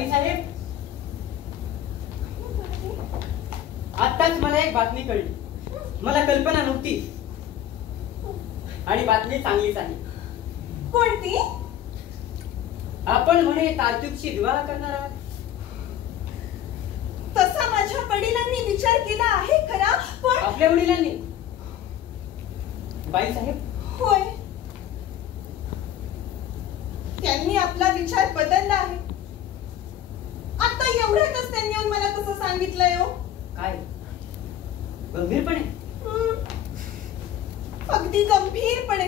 बाईसाहेब, आताच मला एक बातमी कळली. मला कल्पना नव्हती आणि बातमी चांगलीच आहे. कोणती? आपण म्हणे तारतूकशी विवाह करणार आहात. तसा माझ्या वडिलांनी विचार केला आहे खरा, पण आपल्या वडिलांनी? बाईसाहेब, होय, त्यांनी आपला विचार बदलला आहे. आता एवढ्यातच त्यांनी येऊन मला तसं सांगितलंय. हो, काय गंभीरपणे? अगदी गंभीरपणे.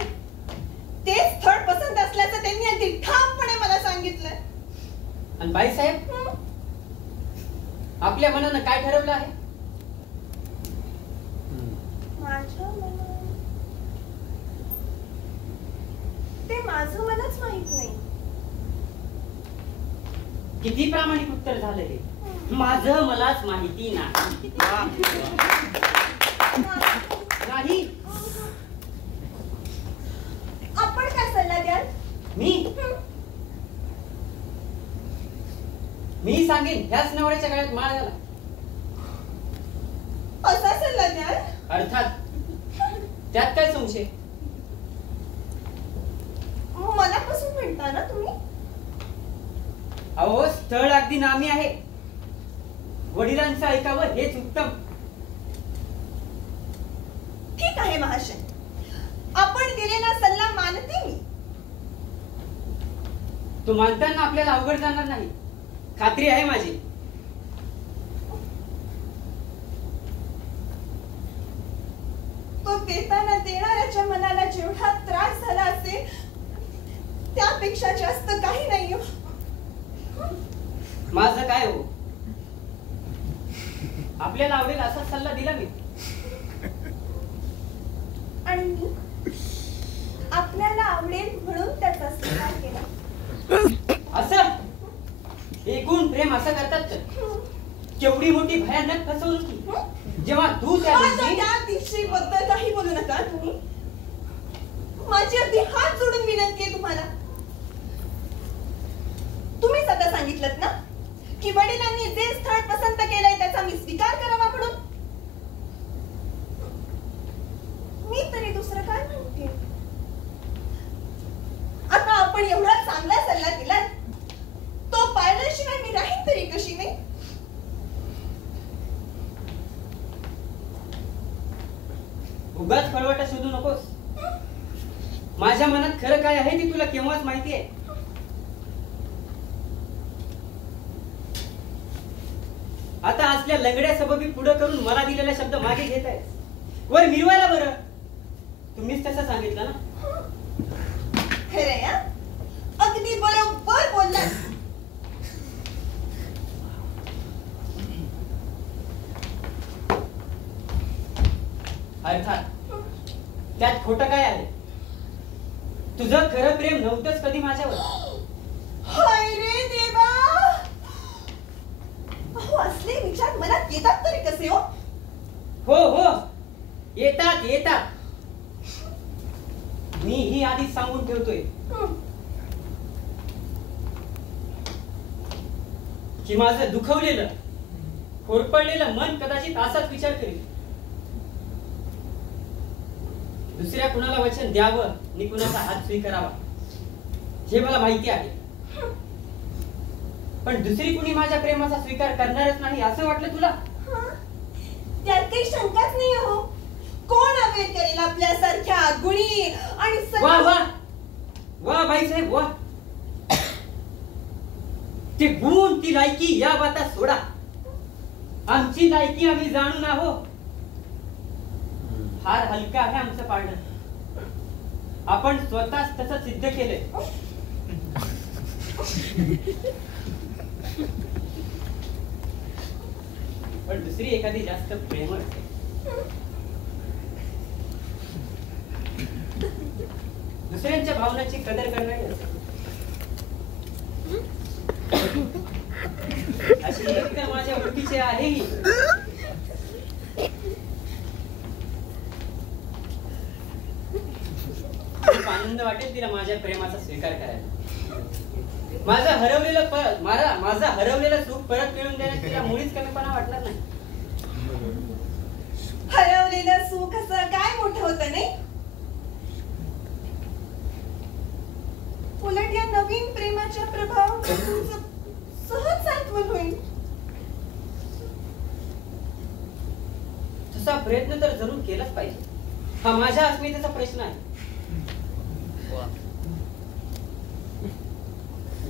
ते स्थळ पसंत असल्याचं त्यांनी अगदी ठामपणे मला सांगितलंय. आणि बाईसाहेब, आपल्या मनानं काय ठरवलं आहे? माझ्या मनात ते माझं मलाच माहित नाही. किती प्रामाणिक उत्तर झालं हे. माझं मलाच माहिती नाही. नाही. आपण काय सल्ला द्याल? मी सांगेन ह्याच नवऱ्याच्या गळ्यात माळ घाला. असा सल्ला द्याल? अर्थात, त्यात काय संशय? मनापासून म्हणता ना तुम्ही? अहो, स्थळ अगदी नामी आहे. वडिलांचं ऐकावं हेच उत्तम. ठीक आहे महाशय, आपण दिलेला सल्ला मानते मी. तो मानताना आपल्याला अवघड जाणार नाही, खात्री आहे माझी. तो देताना देणाऱ्याच्या मनाला जेवढा त्रास झाला असेल त्यापेक्षा जास्त काही नाही. माझं काय हो, आपल्याला आवडेल असा सल्ला दिला मी. आणि मी आपल्याला आवडेल म्हणून त्याचा स्वीकार केला. असं एकूण प्रेम असं करतात तर केवढी मोठी भयानक फसवणूक. जेव्हा तू त्या दिवशी बद्दल काही बोलू नका तुम्ही. माझी अगदी हात जोडून विनंती आहे तुम्हाला. तुम्हीच आता सांगितलं ना की वडिलांनी जे स्थळ पसंत केलंय त्याचा मी स्वीकार करावा म्हणून. मी तरी दुसरं काय म्हणते? आता आपण एवढा चांगला सल्ला दिला, तो पाळल्याशिवाय मी राहीन तरी कशी नाही? उगाच फळवाटा शोधू नकोस. माझ्या मनात खरं काय आहे ते तुला केव्हाच माहिती आहे. आता असल्या लंगड्या सबबी पुढे करून मला दिलेला शब्द मागे घेत आहे. वर मिरवायला बरं, तुम्हीच तसं सांगितलं ना. खरं या, अगदी बरोबर बोलला. अर्थात त्यात खोटं काय आहे? तुझं खरं प्रेम नव्हतंच कधी माझ्यावर. हाय रे देवा, अहो असले विचार मनात येतात तरी कसे? हो हो हो, येतात येतात. मी ही आधीच सांगून ठेवतोय की माझं दुखवलेलं होरपळलेलं मन कदाचित असाच विचार करेल. दुसऱ्या कुणाला वचन द्यावं आणि कुणाचा हात स्वीकारावा हे मला माहिती आहे. पण दुसरी कुणी माझ्या प्रेमाचा स्वीकार करणारच नाही असं वाटलं तुला? त्यात काही शंकाच नाही. हो, कोण अवेअर करेल आपल्यासारख्या गुणी आणि वा वा वा बाईसाहेब वा. ते गुण, ती लायकी या बाता सोडा. आमची लायकी आम्ही जाणून आहो. फार हलका आहे आमचं पाळणं. आपण स्वतःच तसं सिद्ध केलंय. पण दुसरी एखादी जास्त प्रेमळ दुसऱ्यांच्या भावनाची कदर करणारी अशी एक तर माझ्या ओळखीची आहे. खूप आनंद वाटेल तिला माझ्या प्रेमाचा स्वीकार करायला. माझं हरवलेलं सुख परत मिळवून देण्यात तिला मुळीच कमीपणा वाटणार नाही. हरवलेलं सुख असं काय मोठं होतं नाही. उलट या नवीन प्रेमाच्या प्रभावामुळे तुमचं सहज सांत्वन होईल. तसा प्रयत्न तर जरूर केलाच पाहिजे. हा माझ्या अस्मितेचा प्रश्न आहे.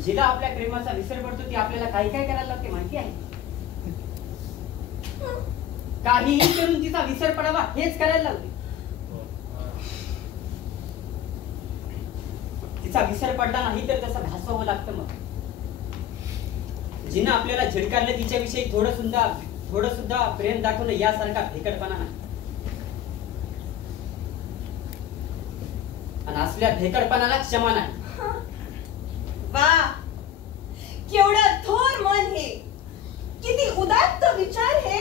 जिला आपल्या प्रेमाचा विसर पडतो ती आपल्याला काही काय करायला लागते माहिती आहे. काहीही करून तिचा विसर पडावा हेच करायला लागते. तिचा विसर पडला नाही तर तसा भासवावं लागतं. मग जिनं आपल्याला झिडकारलं तिच्याविषयी थोडं सुद्धा प्रेम दाखवणं यासारखा भेकडपणा नाही. आणि असल्या भेकडपणाला क्षमा नाही. वा, केवढं थोर मन हे, किती उदात्त विचार हे.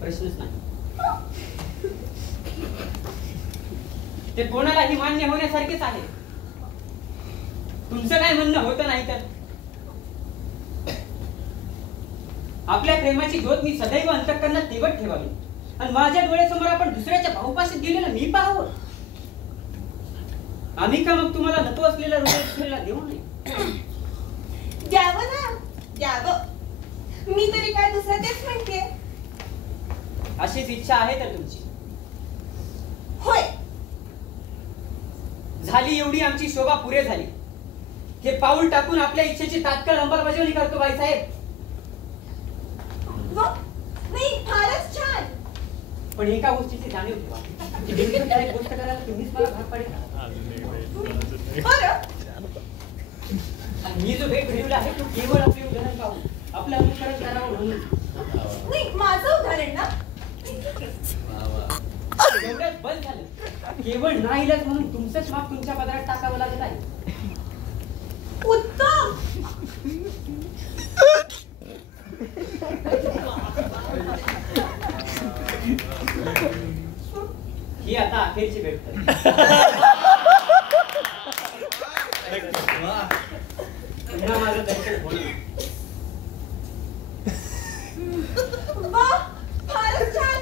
प्रश्नच नाही. ते कोणालाही मान्य होण्यासारखेच आहे. तुमचं काय म्हणणं होतं नाही तर आपल्या प्रेमाची ज्योत मी सदैव अंतःकरणात तेवत ठेवावी आणि माझ्या डोळ्यासमोर आपण दुसऱ्याच्या भाऊपाशीत गेलेलं मी पाहावं. आम्ही का मग तुम्हाला नको असलेला हृदय देऊ नये? द्यावं ना, द्यावं. मी तरी काय दुसरं तेच म्हणते. अशीच इच्छा आहे तर तुमची. होय, झाली एवढी आमची शोभा पुरे झाली. हे पाऊल टाकून आपल्या इच्छेची तात्काळ अंमलबजावणी करतो बाईसाहेब. नाही, फारच छान. पण एका गोष्टीची जाणीव ठेवा की नेमकं एक गोष्ट करायला तुम्हीच मला भाग पाडेल. बरं, मी जो भेट घडवला आहे तो केवळ आपले उदाहरण पाहून आपलं अनुकरण करावं म्हणून. नाही, माझं उदाहरण ना. एवढंच बस झालं. केवळ नाईलाज म्हणून तुमचंच माप तुमच्या पदरात टाकावं लागत आहे. उत्तम. ही आता अखेरची भेट. पुन्हा माझं दर्शन होईल. वाह, फारच छान.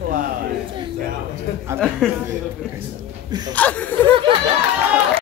Wow.